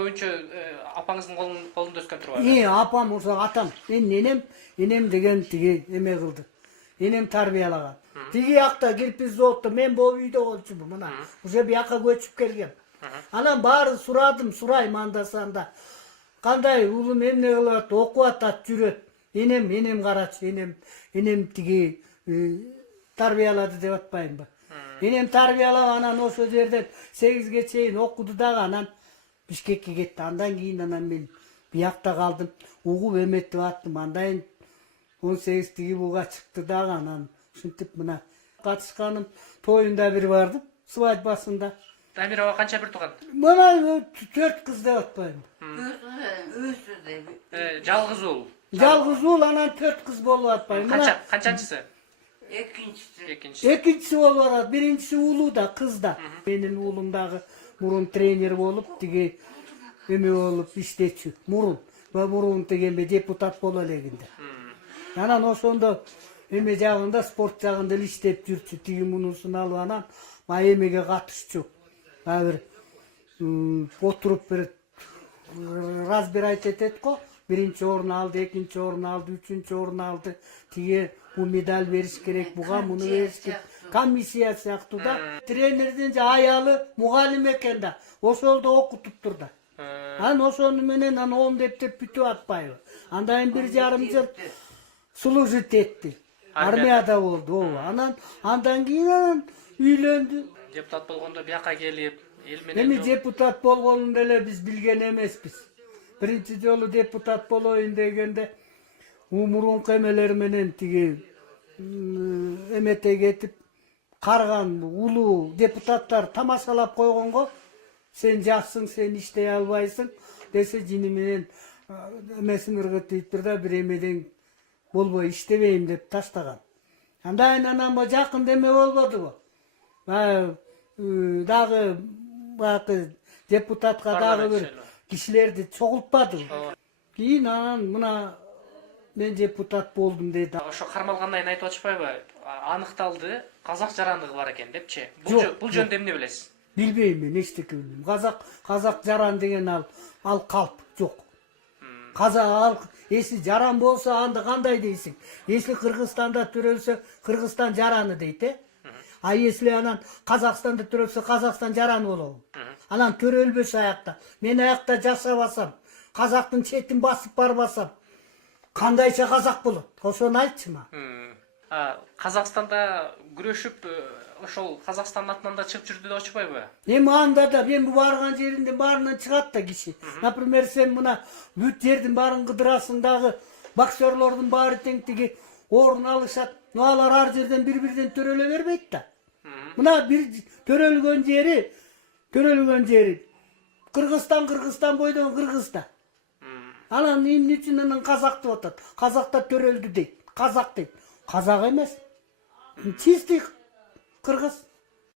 көбүнчө апаңыздын колунда өскөн турбайбы? Апам ошо атам. Энем деген тиги эме кылды. Энем тарбиялаган. Тиги жакта кирпич заводдо мен болуп үйдө болчумун мына. Уже бияка көчүп келгем. Анан баарын сурадым, сурайм анда-санда. Кандай уулум эмне кылып атат, окуп атат, жүрөт. Энем карачы, энем тиги тарбиялады деп атпайбы. Энем тарбиялап анан ошол жерден 8ге чейин окуду дагы, анан Бишкекке кетти. Андан кийин мен биякта калдым. Угуп эметип аттым. Андан 18 тиги буга чыкты дагы, анан ушинтип мына катышканым тоюнда бир бардым, свадьбасында. Дамирова канча бир тууган? Мына 4 кыз деп атпайбы. Жалгыз уул. Жалгыз уул, анан 4 кыз болуп атпайбы. Канчанчысы? Экинчиси болуп атат. Биринчиси уулу да, кыз да. Менин уулум дагы мурун тренер болуп, тиги эме болуп иштечү. Мурун дегенде депутат боло элегинде. Анан ошондо эме жагында, спорт жагында эле иштеп жүрчү. Тиги мунусун алып анан эмеге катышчу. Бир отуруп бир разбирать этет го. Биринчи орун алды, экинчи орун алды, үчүнчү орун алды. Тиги бу медаль бериш керек, буга муну бериш керек. Комиссия сыяктуу да. Тренердин аялы мугалим экен да. Ошолдо окутуптур да. Анан ошону менен он деп бүтүп атпайбы. Андан 1,5 жыл служить этти. Армияда болду. Андан кийин үйлөндү. Депутат болгондо бияка келип, эл менен. Эми депутат болгонун эле биз билген эмеспиз. Биринчи жолу депутат болоюн дегенде мурунку эмелер менен тиги эмете кетип карган улуу депутаттар тамашалап койгонго, сен жаксың, сен иштей албайсың десе, жини менен эмесин ыргытыптыр да, бир эмеден болбой иштебейм деп таштаган. Анан жакында эме болбодубу? Дагы баягы депутатка дагы бир кишилерди чогултпадыбы? Кийин анан мына мен депутат болдум дейт. Ошо кармалгандан кийин айтып атышпайбы? Аныкталды, казак жарандыгы бар экен депчи. Бул жөнүндө эмне билесиз? Билбейм мен, эчтеке билбейм. Казак жаран деген ал калп жок. Казак эси жаран болсо анда кандай дейсиң? Если Кыргызстанда төрөлсө, Кыргызстан жараны дейт, А если анан Казакстанда төрөлсө, Казакстан жараны болобу? Анан төрөлбөсө аякта, мен аякта жашабасам, казактын четин басып барбасам, кандайча казак болот? Ошону айтчы ма? Казакстанда күрөшүп, ошол Казакстандын атынан да чыгып жүрдү деп атышпайбы? Эми анда да мен барган жеринде баарынан чыгат да киши. Например, сен мына бүт жердин баарын кыдырасың дагы, боксерлордун баары тең тиги орун алышат. Алар ар жерден бир-бирден төрөлө бербейт да. Мына бир төрөлгөн жери Кыргызстан бойдон Кыргызда. Анан эмне үчүн анан казак деп атат? Казакта төрөлдү дейт. Казак дейт. Казак эмес. Чистый кыргыз.